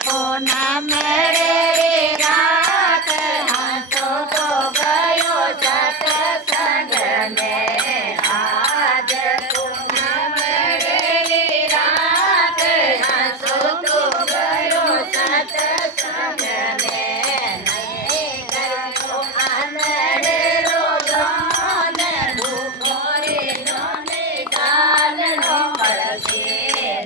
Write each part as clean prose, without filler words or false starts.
પૂનમ રે રાત હાંસો તો ગયો સત્સંગ ને આજ પૂનમ રે રાત હાંસો તો ગયો સત્સંગ ને નહીં કર્યો આનંદરો ગાન ભૂખો રે જોને ચાલનો પડશે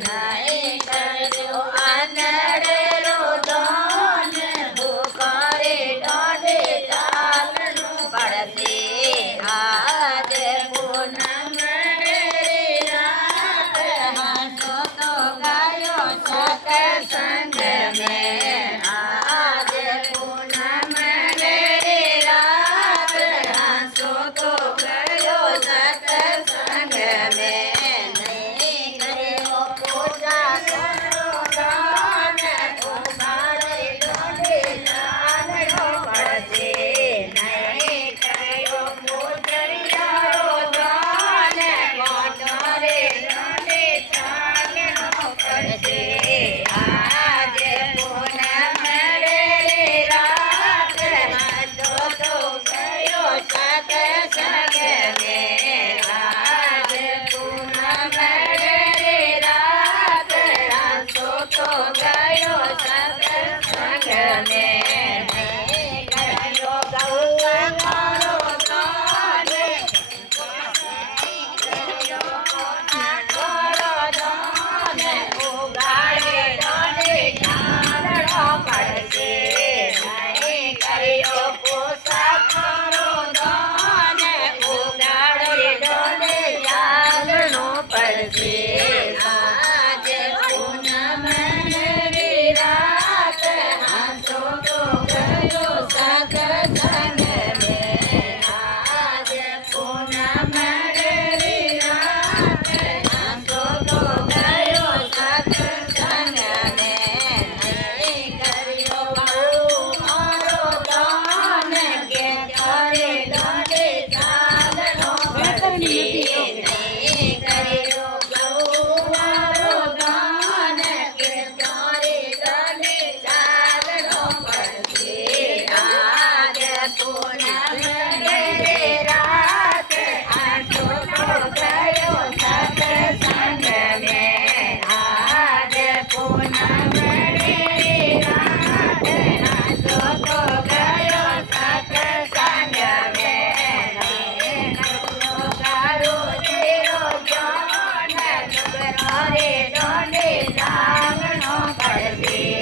નહીં કર્યો આનંદરો ગાન ભૂખો રે જોને ચાલનું પડશે આજ પૂનમ રે રાત હાંસો તો ગયો સત્સંગ મેં આજ પૂનમ રે રાત હાંસો તો ગયો સત્સંગ મેં નહીં કર્યો પૂજા કરો દાન ઉભારે જોડે ચાલનો પડશે નહીં કર્યો પૂજરિયારો દાન મોટરે જોડે ચાલનો પડશે આજ પૂનમ રે રાત હાંસો તો ગયો સત્સંગ મેં આજ પૂનમ રે રાત હાંસો તો ગયો સત્સંગ મેં નહીં કર્યો ગૌવા મારો દાન ઉગાડે જોડે ચાલનો પડશે નહીં કર્યો પોષક મારો દાન ઉગાડે જોડે ચાલનો પડશે આજ પૂનમ રે રાત હાંસો તો ગયો સત્સંગ મેં આજ પૂનમ રે રાત હાંસો તો ગયો સત્સંગ મેં નહીં કર્યો બહુ મારો દાન કે ચારે દાડે ચાલનો પડશે નહીં કર્યો બહુ મારો દાન કે ચારે દાડે ચાલનો પડશે આજ પૂનમ રે રાત હાંસો તો ગયો સત્સંગ મેં આજ પૂનમ રે રાત હાંસો તો ગયો સત્સંગ મેં નહીં કર્યો ગારો તેરો જ્ઞાન ડુગરો રે જોડે ચાલનો પડશે